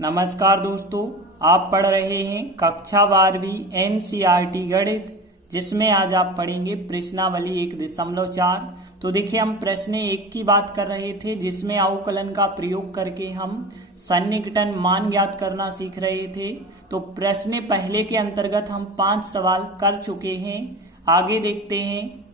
नमस्कार दोस्तों, आप पढ़ रहे हैं कक्षा 12वीं एनसीईआरटी गणित, जिसमें आज आप पढ़ेंगे प्रश्नावली 1.4। तो देखिए, हम प्रश्न 1 की बात कर रहे थे, जिसमें अवकलन का प्रयोग करके हम सन्निकटन मान ज्ञात करना सीख रहे थे। तो प्रश्न पहले के अंतर्गत हम 5 सवाल कर चुके हैं। आगे देखते हैं।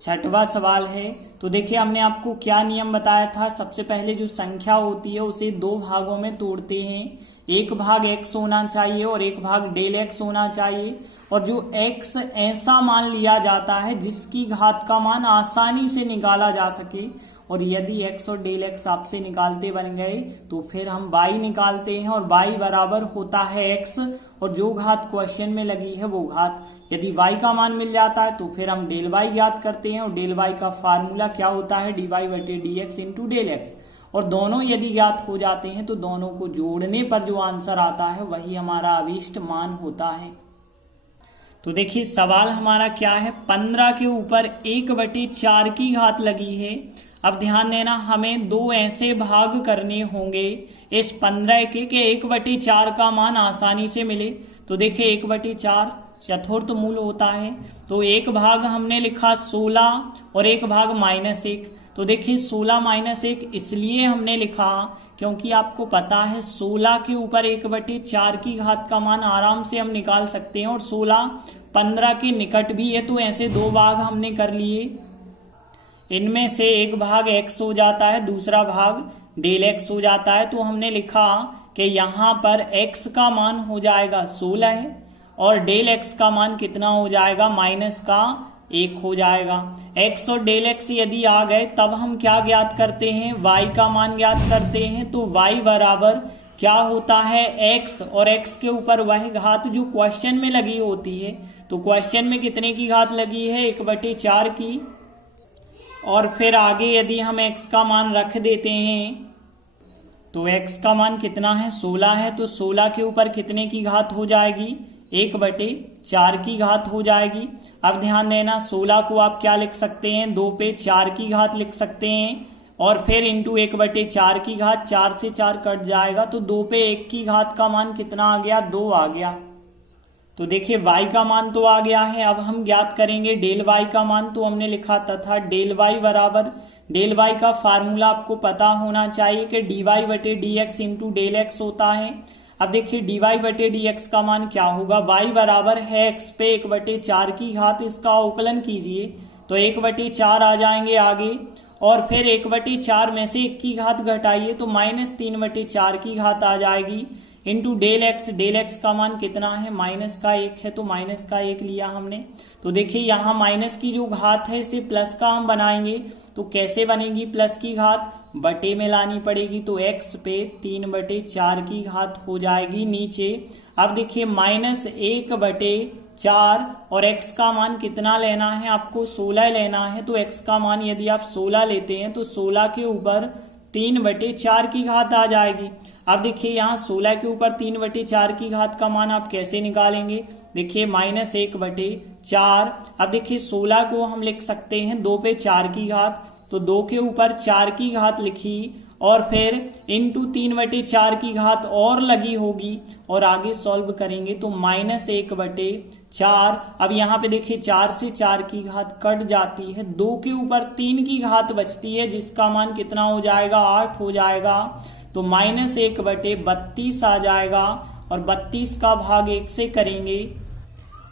छठवां सवाल है। तो देखिए, हमने आपको क्या नियम बताया था। सबसे पहले जो संख्या होती है उसे 2 भागों में तोड़ते हैं। एक भाग x होना चाहिए और एक भाग डेल x होना चाहिए। और जो x ऐसा मान लिया जाता है जिसकी घात का मान आसानी से निकाला जा सके। और यदि x और डेल x आपसे निकालते बन गए तो फिर हम y निकालते हैं, और y बराबर होता है x, और जो घात क्वेश्चन में लगी है वो घात। यदि y का मान मिल जाता है तो फिर हम डेल y ज्ञात करते हैं, और डेल y का फार्मूला क्या होता है, dy/dx इंटू डेल x। और दोनों यदि ज्ञात हो जाते हैं तो दोनों को जोड़ने पर जो आंसर आता है वही हमारा अभीष्ट मान होता है। तो देखिए, सवाल हमारा क्या है। 15 के ऊपर 1/4 की घात लगी है। अब ध्यान देना, हमें 2 ऐसे भाग करने होंगे इस 15 के 1/4 का मान आसानी से मिले। तो देखिए, 1/4 चतुर्थ मूल होता है। तो एक भाग हमने लिखा 16 और एक भाग -1। तो देखिए, 16 -1 इसलिए हमने लिखा क्योंकि आपको पता है 16 के ऊपर 1/4 की घात का मान आराम से हम निकाल सकते हैं, और 16 15 के निकट भी है। तो ऐसे 2 भाग हमने कर लिए। इनमें से एक भाग x हो जाता है, दूसरा भाग डेल x हो जाता है। तो हमने लिखा कि यहाँ पर x का मान हो जाएगा 16 है, और डेल x का मान कितना हो जाएगा, -1 हो जाएगा। x और डेल x यदि आ गए तब हम क्या ज्ञात करते हैं, y का मान ज्ञात करते हैं। तो y बराबर क्या होता है, x, और x के ऊपर वह घात जो क्वेश्चन में लगी होती है। तो क्वेश्चन में कितने की घात लगी है, 1/4 की। और फिर आगे यदि हम x का मान रख देते हैं तो x का मान कितना है, 16 है। तो 16 के ऊपर कितने की घात हो जाएगी, 1/4 की घात हो जाएगी। अब ध्यान देना, 16 को आप क्या लिख सकते हैं, 2 पे 4 की घात लिख सकते हैं, और फिर इंटू 1/4 की घात, 4 से 4 कट जाएगा। तो 2 पे 1 की घात का मान कितना आ गया, 2 आ गया। तो देखिए, y का मान तो आ गया है। अब हम ज्ञात करेंगे डेल y का मान। तो हमने लिखा तथा डेल y बराबर, डेल y का फार्मूला आपको पता होना चाहिए कि dy/dx इंटू डेल x होता है। अब देखिए, dy/dx का मान क्या होगा, y बराबर है x पे 1/4 की घात। इसका अवकलन कीजिए तो 1/4 आ जाएंगे आगे, और फिर 1/4 में से 1 की घात घटाइए तो -3/4 की घात आ जाएगी, into del x. Del x का मान कितना है, -1 है। तो -1 लिया हमने। तो देखिए, यहाँ माइनस की जो घात है इसे प्लस का हम बनाएंगे। तो कैसे बनेगी प्लस की घात, बटे में लानी पड़ेगी। तो x पे 3/4 की घात हो जाएगी नीचे। अब देखिए, -1/4, और x का मान कितना लेना है आपको, 16 लेना है। तो x का मान यदि आप 16 लेते हैं तो 16 के ऊपर 3/4 की घात आ जाएगी। अब देखिए, यहाँ 16 के ऊपर 3/4 की घात का मान आप कैसे निकालेंगे, देखिए -1/4। अब देखिए, 16 को हम लिख सकते हैं 2 पे 4 की घात। तो 2 के ऊपर 4 की घात लिखी, और फिर इंटू 3/4 की घात और लगी होगी, और आगे सॉल्व करेंगे तो -1/4। अब यहाँ पे देखिए, 4 से 4 की घात कट जाती है, 2 के ऊपर 3 की घात बचती है, जिसका मान कितना हो जाएगा, 8 हो जाएगा। तो -1/32 आ जाएगा, और 32 का भाग 1 से करेंगे,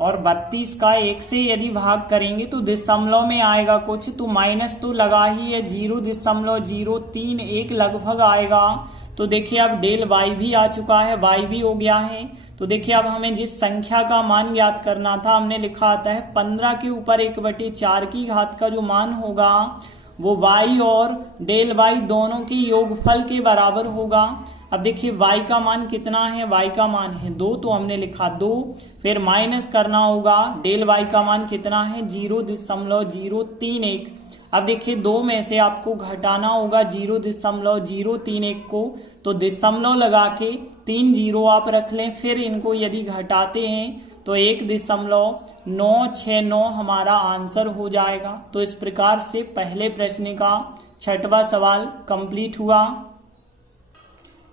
और 32 का 1 से यदि भाग करेंगे तो दशमलव में आएगा कुछ। तो माइनस तो लगा ही है, 0.031 लगभग आएगा। तो देखिए, अब डेल y भी आ चुका है, y भी हो गया है। तो देखिए, अब हमें जिस संख्या का मान ज्ञात करना था, हमने लिखा आता है 15 के ऊपर 1/4 की घात का जो मान होगा वो y और डेल y दोनों के योगफल के बराबर होगा। अब देखिए, y का मान कितना है, y का मान है 2। तो हमने लिखा 2, फिर माइनस करना होगा, डेल y का मान कितना है, 0.031। अब देखिए, 2 में से आपको घटाना होगा 0.031 को। तो दशमलव लगा के 3 0 आप रख लें, फिर इनको यदि घटाते हैं तो 1.969 हमारा आंसर हो जाएगा। तो इस प्रकार से पहले प्रश्न का छठवां सवाल कंप्लीट हुआ।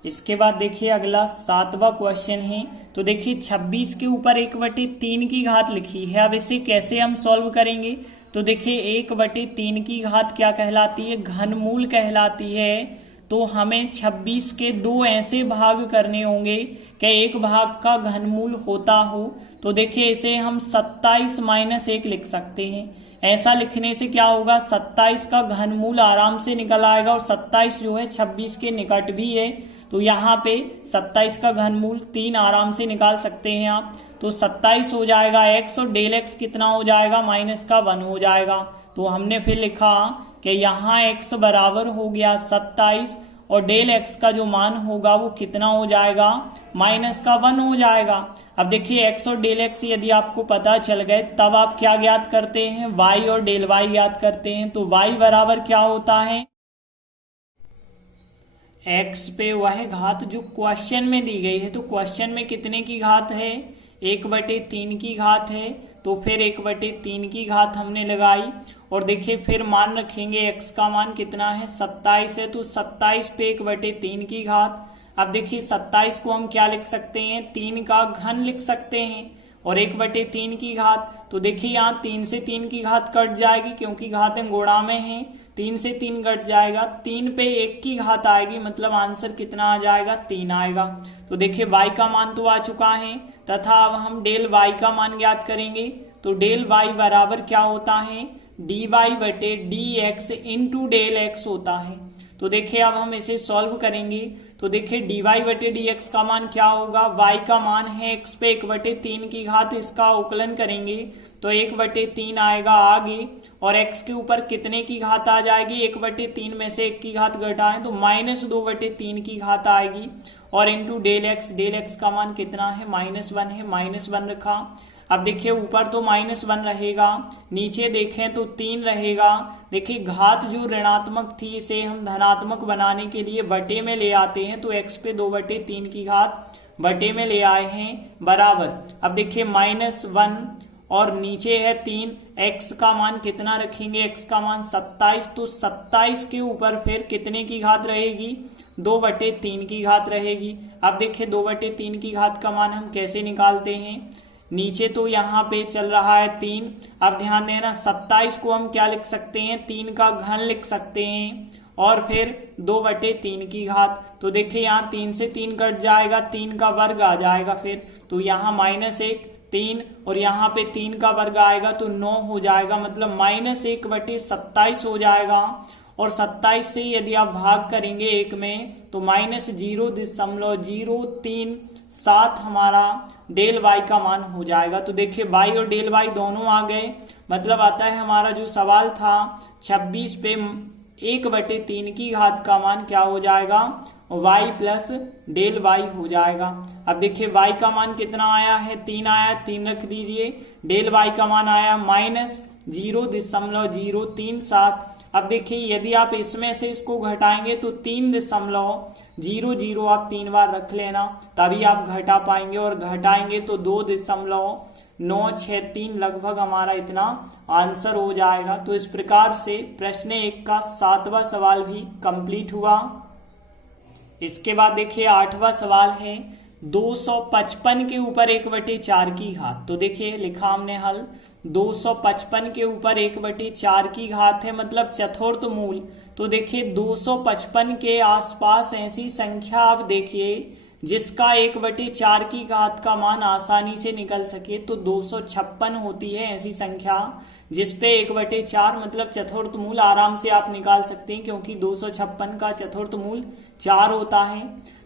इसके बाद देखिए अगला 7वां क्वेश्चन है। तो देखिए 26 के ऊपर 1/3 की घात लिखी है। अब इसे कैसे हम सॉल्व करेंगे? तो देखिए 1/3 की घात क्या कहलाती है? घनमूल कहलाती है। तो हमें 26 के दो ऐसे भाग करने होंगे कि एक भाग का घनमूल होता हो। तो देखिए इसे हम 27 - 1 लिख सकते हैं। ऐसा लिखने से क्या होगा, 27 का घनमूल आराम से निकल आएगा और 27 जो है 26 के निकट भी है। तो यहाँ पे 27 का घनमूल 3 आराम से निकाल सकते हैं आप। तो 27 हो जाएगा x और डेल x कितना हो जाएगा, -1 हो जाएगा। तो हमने फिर लिखा कि यहाँ x बराबर हो गया 27 और डेल x का जो मान होगा वो कितना हो जाएगा, -1 हो जाएगा। अब देखिए x और डेल x यदि आपको पता चल गए तब आप क्या ज्ञात करते हैं, y और डेल y ज्ञात करते हैं। तो y बराबर क्या होता है, x पे वह घात जो क्वेश्चन में दी गई है। तो क्वेश्चन में कितने की घात है, 1/3 की घात है। तो फिर 1/3 की घात हमने लगाई और देखिए फिर मान रखेंगे x का मान कितना है, 27 है। तो 27 पे 1/3 की घात। अब देखिए 27 को हम क्या लिख सकते हैं, 3 का घन लिख सकते हैं और 1/3 की घात। तो देखिए यहाँ 3 से 3 की घात कट जाएगी क्योंकि घातें गुणा में है। 3 से 3 कट जाएगा, 3 पे 1 की घात आएगी, मतलब आंसर कितना आ जाएगा, 3 आएगा। तो देखिए y का मान तो आ चुका है तथा अब हम डेल y का मान ज्ञात करेंगे। तो डेल y बराबर क्या होता है, dy/dx इंटू डेल x होता है। तो देखिए अब हम इसे सॉल्व करेंगे। तो देखिए dy/dx का मान क्या होगा, y का मान है x पे 1/3 की घात, इसका अवकलन करेंगे तो 1/3 आएगा आगे और x के ऊपर कितने की घात आ जाएगी, 1/3 में से 1 की घात घटाएं तो -2/3 की घात आएगी और इंटू डेल x का मान कितना है, -1 है, -1 रखा। अब देखिए ऊपर तो -1 रहेगा, नीचे देखें तो 3 रहेगा। देखिए घात जो ऋणात्मक थी इसे हम धनात्मक बनाने के लिए बटे में ले आते हैं। तो x पे 2/3 की घात बटे में ले आए हैं बराबर। अब देखिए -1 और नीचे है 3, x का मान कितना रखेंगे, x का मान 27। तो 27 के ऊपर फिर कितने की घात रहेगी, 2/3 की घात रहेगी। अब देखिए 2/3 की घात का मान हम कैसे निकालते हैं, नीचे तो यहाँ पे चल रहा है 3। अब ध्यान देना 27 को हम क्या लिख सकते हैं, 3 का घन लिख सकते हैं और फिर 2/3 की घात। तो देखिए यहाँ 3 से 3 कट जाएगा, 3 का वर्ग आ जाएगा फिर। तो यहाँ -1 3 और यहाँ पे 3 का वर्ग आएगा तो 9 हो जाएगा, मतलब -1/27 हो जाएगा। और 27 से यदि आप भाग करेंगे 1 में तो -0.037 हमारा डेल y का मान हो जाएगा। तो देखिए y और डेल y दोनों आ गए, मतलब आता है हमारा जो सवाल था 26 पे 1/3 की घात का मान क्या हो जाएगा, y प्लस डेल y हो जाएगा। अब देखिए y का मान कितना आया है, 3 आया, 3 रख दीजिए। डेल y का मान आया -0.037। अब देखिए यदि आप इसमें से इसको घटाएंगे तो 3.00 आप 3 बार रख लेना तभी आप घटा पाएंगे और घटाएंगे तो 2.963 लगभग हमारा इतना आंसर हो जाएगा। तो इस प्रकार से प्रश्न 1 का 7वां सवाल भी कंप्लीट हुआ। इसके बाद देखिए 8वां सवाल है 255 के ऊपर 1/4 की घात। तो देखिए लिखा हमने हल, 255 के ऊपर 1/4 की घात है, मतलब चतुर्थ मूल। तो देखिए 255 के आसपास ऐसी संख्या आप देखिए जिसका 1/4 की घात का मान आसानी से निकल सके। तो 256 होती है ऐसी संख्या जिसपे 1/4 मतलब चतुर्थ मूल आराम से आप निकाल सकते हैं, क्योंकि 256 का चतुर्थ मूल 4 होता है।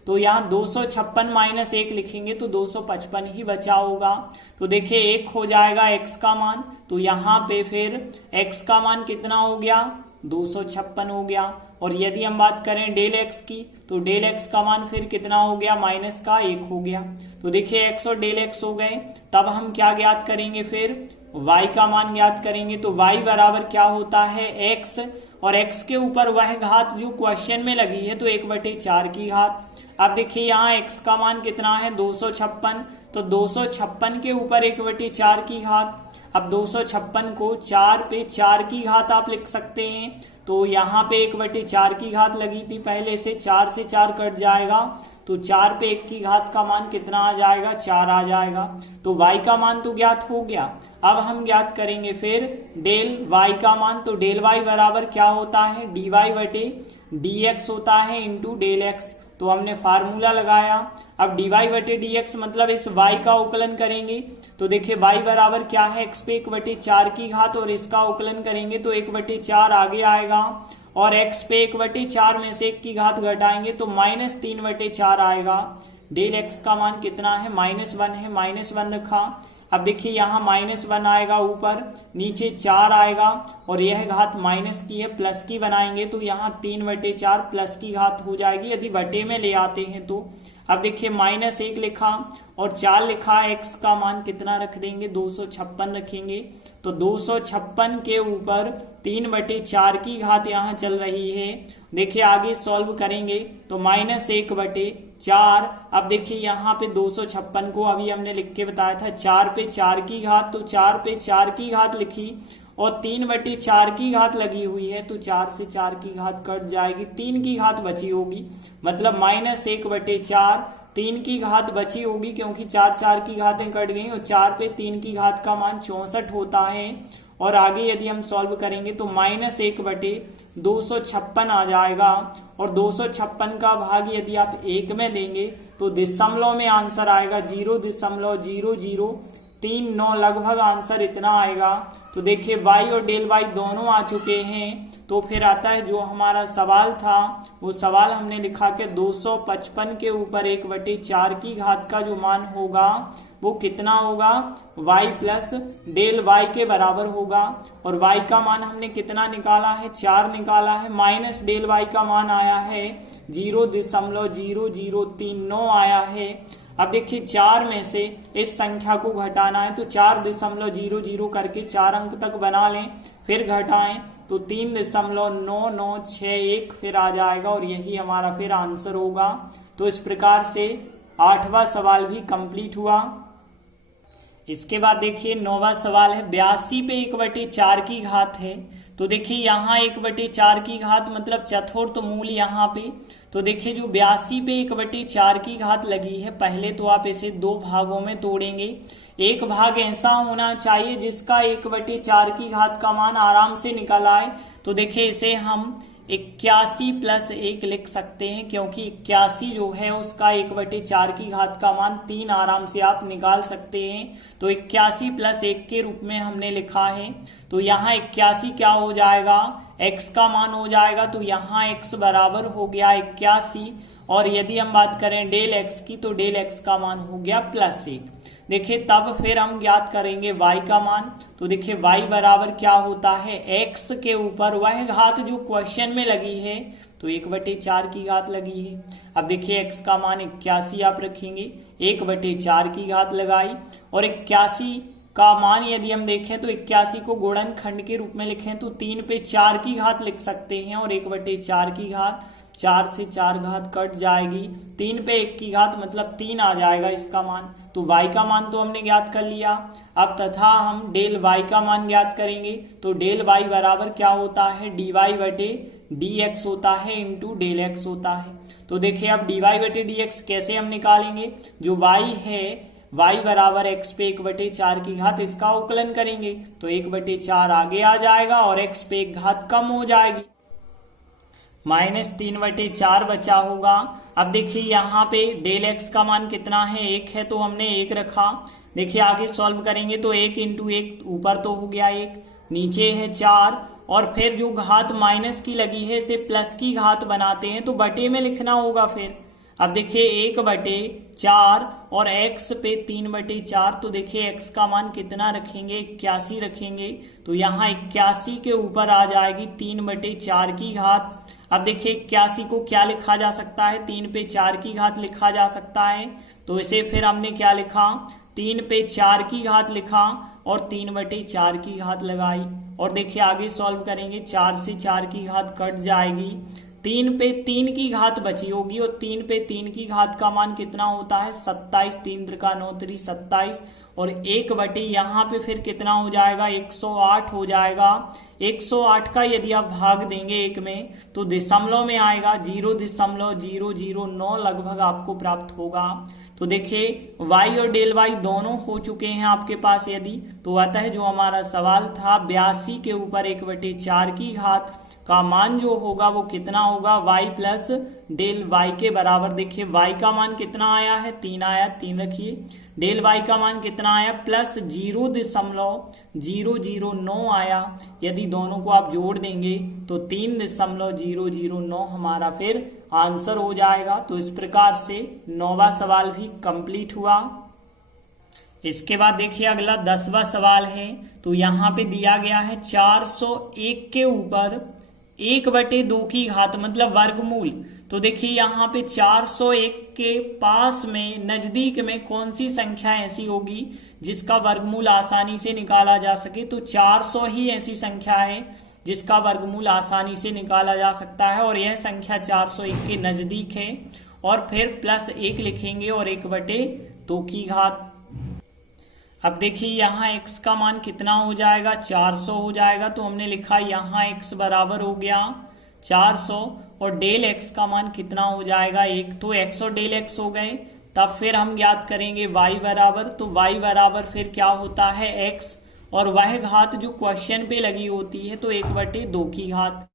तो यहाँ 256 - 1 लिखेंगे तो 255 ही बचा होगा। तो देखिए 1 हो जाएगा x का मान, तो यहाँ पे फिर x का मान कितना हो गया, 256 हो गया। और यदि हम बात करें डेल x की तो डेल x का मान फिर कितना हो गया, -1 हो गया। तो देखिए x और डेल x हो गए, तब हम क्या ज्ञात करेंगे, फिर y का मान ज्ञात करेंगे। तो y बराबर क्या होता है, x और x के ऊपर वह घात जो क्वेश्चन में लगी है तो 1/4 की घात। अब देखिए यहाँ x का मान कितना है, 256। तो 256 के ऊपर 1/4 की घात। अब 256 को 4 पे 4 की घात आप लिख सकते हैं। तो यहाँ पे 1/4 की घात लगी थी पहले से, 4 से 4 कट जाएगा तो 4 पे 1 की घात का मान कितना आ जाएगा, 4 आ जाएगा। तो y का मान तो ज्ञात हो गया। अब हम ज्ञात करेंगे फिर डेल y का मान। तो डेल y बराबर क्या होता है, dy/dx होता है इंटू डेल x। तो हमने फार्मूला लगाया। अब dy/dx मतलब इस y का उकलन करेंगे तो देखिए y बराबर क्या है, x पे 1/4 की घात और इसका उकलन करेंगे तो 1/4 आगे आएगा और x पे 1/4 में से 1 की घात घटाएंगे तो -3/4 आएगा। डेल x का मान कितना है, -1 है, -1 रखा। अब देखिए यहाँ -1 आएगा, ऊपर नीचे 4 आएगा और यह घात माइनस की है, प्लस की बनाएंगे तो यहाँ 3/4 प्लस की घात हो जाएगी यदि बटे में ले आते हैं तो। अब देखिए -1 लिखा और 4 लिखा, x का मान कितना रख देंगे, 256 रखेंगे। तो 256 के ऊपर 3/4 की घात यहाँ चल रही है। देखिए आगे सॉल्व करेंगे तो -1/4। अब देखिए यहाँ पे 256 को अभी हमने लिख के बताया था 4 पे 4 की घात, तो 4 पे 4 की घात लिखी और 3/4 की घात लगी हुई है तो 4 से 4 की घात कट जाएगी, 3 की घात बची होगी, मतलब -1/4 3 की घात बची होगी क्योंकि 4 की घातें कट गई और 4 पे 3 की घात का मान 64 होता है। और आगे यदि हम सॉल्व करेंगे तो -1/256 आ जाएगा और 256 का भाग यदि आप 1 में देंगे तो दशमलव में आंसर आएगा 0.0039, लगभग आंसर इतना आएगा। तो देखिए y और डेल y दोनों आ चुके हैं। तो फिर आता है जो हमारा सवाल था, वो सवाल हमने लिखा कि 255 के ऊपर 1/4 की घात का जो मान होगा वो कितना होगा, y प्लस डेल y के बराबर होगा। और y का मान हमने कितना निकाला है, 4 निकाला है, माइनस डेल y का मान आया है 0.0039 आया है। अब देखिए 4 में से इस संख्या को घटाना है तो 4.00 करके 4 अंक तक बना लें, फिर घटाएं तो 3.9961 फिर आ जाएगा और यही हमारा फिर आंसर होगा। तो इस प्रकार से 8वां सवाल भी कंप्लीट हुआ। इसके बाद देखिए 9वां सवाल है, 82 पे 1/4 की घात है। तो देखिए यहाँ 1/4 की घात मतलब चतुर्थ मूल यहाँ पे। तो देखिए जो 82 पे 1/4 की घात लगी है, पहले तो आप इसे 2 भागों में तोड़ेंगे। एक भाग ऐसा होना चाहिए जिसका 1/4 की घात का मान आराम से निकल आए। तो देखिए इसे हम 81 + 1 लिख सकते हैं क्योंकि 81 जो है उसका 1/4 की घात का मान 3 आराम से आप निकाल सकते हैं। तो 81 + 1 के रूप में हमने लिखा है। तो यहाँ 81 क्या हो जाएगा, x का मान हो जाएगा। तो यहाँ x बराबर हो गया 81 और यदि हम बात करें डेल x की तो डेल x का मान हो गया +1। देखिए तब फिर हम ज्ञात करेंगे y का मान। तो देखिए y बराबर क्या होता है, x के ऊपर वह घात जो क्वेश्चन में लगी है, तो 1/4 की घात लगी है। अब देखिए x का मान 81 आप रखेंगे, 1/4 की घात लगाई और 81 का मान यदि हम देखें तो 81 को गुणन खंड के रूप में लिखें तो 3 पे 4 की घात लिख सकते हैं और 1/4 की घात, 4 से 4 घात कट जाएगी, 3 पे 1 की घात मतलब 3 आ जाएगा इसका मान। तो y का मान तो हमने ज्ञात कर लिया। अब तथा हम डेल y का मान ज्ञात करेंगे। तो डेल y बराबर क्या होता है, dy/dx होता है इंटू डेल x होता है। तो देखिए अब dy/dx कैसे हम निकालेंगे, जो y है y बराबर x पे 1/4 की घात, इसका उकलन करेंगे तो 1/4 आगे आ जाएगा और x पे 1 घात कम हो जाएगी, -3/4 बचा होगा। अब देखिए यहाँ पे डेल x का मान कितना है, 1 है तो हमने 1 रखा। देखिए आगे सॉल्व करेंगे तो 1 × 1 ऊपर तो हो गया 1, नीचे है 4 और फिर जो घात माइनस की लगी है इसे प्लस की घात बनाते हैं तो बटे में लिखना होगा। फिर अब देखिए 1/4 और x पे 3/4, तो देखिए x का मान कितना रखेंगे, 81 रखेंगे। तो यहाँ 81 के ऊपर आ जाएगी 3/4 की घात। अब देखिए 81 को क्या लिखा जा सकता है, 3 पे 4 की घात लिखा जा सकता है। तो इसे फिर हमने क्या लिखा, 3 पे 4 की घात लिखा और 3/4 की घात लगाई। और देखिए आगे सॉल्व करेंगे, 4 से 4 की घात कट जाएगी, 3 पे 3 की घात बची होगी और 3 पे 3 की घात का मान कितना होता है, 27, 3 × 9 = 27 और 1 बटे यहाँ पे फिर कितना हो जाएगा 108 हो जाएगा। 108 का यदि आप भाग देंगे 1 में तो दशमलव में आएगा 0.009 लगभग आपको प्राप्त होगा। तो देखिए y और डेल y दोनों हो चुके हैं आपके पास यदि, तो अतः जो हमारा सवाल था 82 के ऊपर 1/4 की घात का मान जो होगा वो कितना होगा y प्लस डेल y के बराबर। देखिए y का मान कितना आया है 3 आया, 3 रखिए। डेल y का मान कितना आया प्लस 0.009 आया। यदि दोनों को आप जोड़ देंगे तो 3.009 हमारा फिर आंसर हो जाएगा। तो इस प्रकार से 9वां सवाल भी कंप्लीट हुआ। इसके बाद देखिए अगला 10वां सवाल है। तो यहाँ पे दिया गया है 401 के ऊपर 1/2 की घात मतलब वर्गमूल। तो देखिए यहाँ पे 401 के पास में नजदीक में कौन सी संख्या ऐसी होगी जिसका वर्गमूल आसानी से निकाला जा सके। तो 400 ही ऐसी संख्या है जिसका वर्गमूल आसानी से निकाला जा सकता है और यह संख्या 401 के नजदीक है। और फिर प्लस 1 लिखेंगे और 1/2 की घात। अब देखिए यहाँ x का मान कितना हो जाएगा 400 हो जाएगा। तो हमने लिखा यहाँ x बराबर हो गया 400 और डेल x का मान कितना हो जाएगा 1। तो x और डेल x हो गए। तब फिर हम ज्ञात करेंगे y बराबर। तो y बराबर फिर क्या होता है x और वह घात जो क्वेश्चन पे लगी होती है तो 1/2 की घात।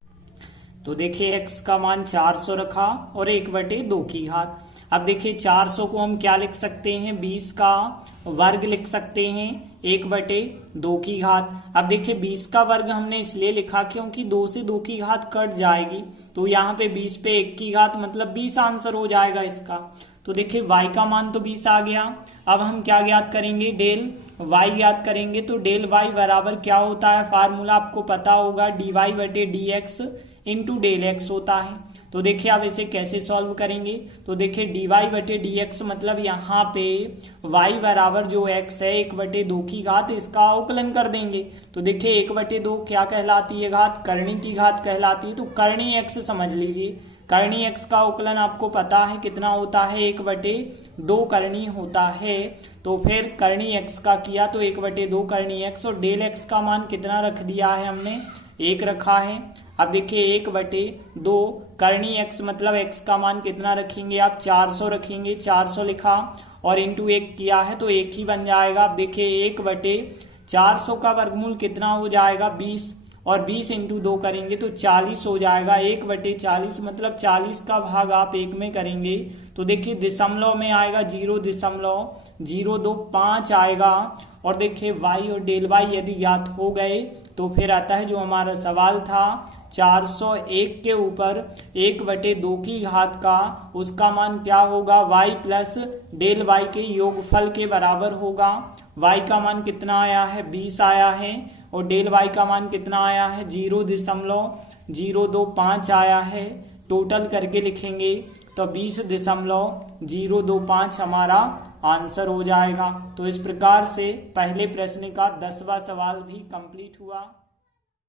तो देखिए x का मान 400 रखा और 1/2 की घात। अब देखिए 400 को हम क्या लिख सकते हैं 20 का वर्ग लिख सकते हैं 1/2 की घात। अब देखिए 20 का वर्ग हमने इसलिए लिखा क्योंकि 2 से 2 की घात कट जाएगी। तो यहाँ पे 20 पे 1 की घात मतलब 20 आंसर हो जाएगा इसका। तो देखिए y का मान तो 20 आ गया। अब हम क्या ज्ञात करेंगे डेल y ज्ञात करेंगे। तो डेल y बराबर क्या होता है फार्मूला आपको पता होगा dy/dx इंटू डेल x होता है। तो देखिए आप इसे कैसे सॉल्व करेंगे। तो देखिए dy/dx मतलब यहाँ पे y बराबर जो x है 1/2 की घात इसका अवकलन कर देंगे। तो देखिए 1/2 क्या कहलाती है घात करनी की घात कहलाती है। तो करनी x समझ लीजिए। करनी x का अवकलन आपको पता है कितना होता है 1/2 करनी होता है। तो फिर करनी x का किया तो 1/2 करनी x और डेल x का मान कितना रख दिया है हमने 1 रखा है। अब देखिए 1/2 करनी x मतलब x का मान कितना रखेंगे आप 400 रखेंगे। 400 लिखा और इंटू 1 किया है तो 1 ही बन जाएगा। अब देखिए 1/400 का वर्गमूल कितना हो जाएगा 20 और 20 इंटू 2 करेंगे तो 40 हो जाएगा। 1/40 मतलब 40 का भाग आप 1 में करेंगे तो देखिए दशमलव में आएगा 0.025 आएगा। और देखिए y और डेल y यदि ज्ञात हो गए तो फिर आता है जो हमारा सवाल था 401 के ऊपर 1/2 की घात का उसका मान क्या होगा y प्लस डेल y के योगफल के बराबर होगा। y का मान कितना आया है 20 आया है और डेल y का मान कितना आया है 0.025 आया है। टोटल करके लिखेंगे तो 20.025 हमारा आंसर हो जाएगा। तो इस प्रकार से पहले प्रश्न का 10वां सवाल भी कंप्लीट हुआ।